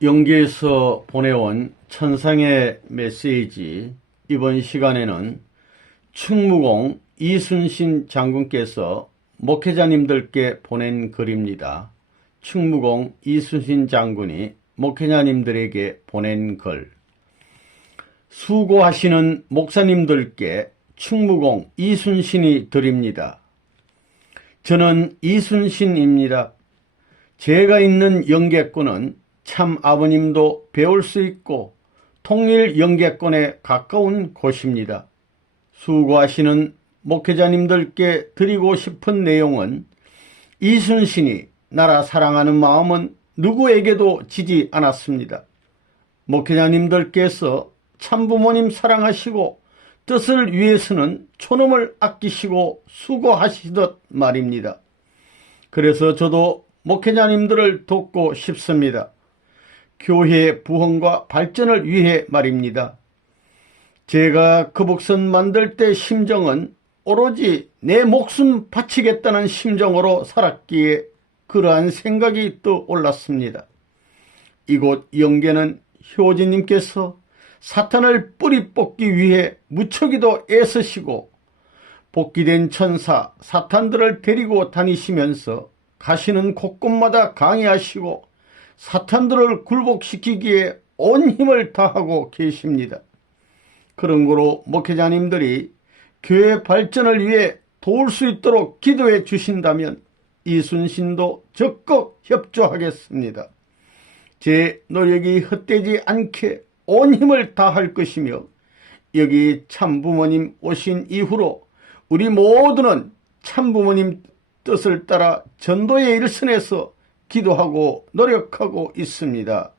영계에서 보내온 천상의 메시지 이번 시간에는 충무공 이순신 장군께서 목회자님들께 보낸 글입니다. 충무공 이순신 장군이 목회자님들에게 보낸 글 수고하시는 목사님들께 충무공 이순신이 드립니다. 저는 이순신입니다. 제가 있는 영계권은 참 아버님도 배울 수 있고 통일 영계권에 가까운 곳입니다. 수고하시는 목회자님들께 드리고 싶은 내용은 이순신이 나라 사랑하는 마음은 누구에게도 지지 않았습니다. 목회자님들께서 참부모님 사랑하시고 뜻을 위해서는 초놈을 아끼시고 수고하시듯 말입니다. 그래서 저도 목회자님들을 돕고 싶습니다. 교회 부흥과 발전을 위해 말입니다. 제가 그 복선 만들 때 심정은 오로지 내 목숨 바치겠다는 심정으로 살았기에 그러한 생각이 떠올랐습니다. 이곳 영계는 효진님께서 사탄을 뿌리 뽑기 위해 무척이도 애쓰시고 복귀된 천사 사탄들을 데리고 다니시면서 가시는 곳곳마다 강의하시고 사탄들을 굴복시키기에 온 힘을 다하고 계십니다. 그런 거로 목회자님들이 교회 발전을 위해 도울 수 있도록 기도해 주신다면 이순신도 적극 협조하겠습니다. 제 노력이 헛되지 않게 온 힘을 다할 것이며 여기 참부모님 오신 이후로 우리 모두는 참부모님 뜻을 따라 전도의 일선에서 기도하고 노력하고 있습니다.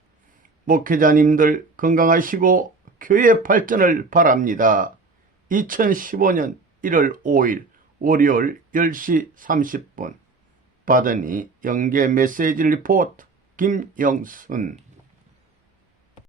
목회자님들 건강하시고 교회 발전을 바랍니다. 2015년 1월 5일 월요일 10시 30분 받으니 영계 메시지 리포트 김영순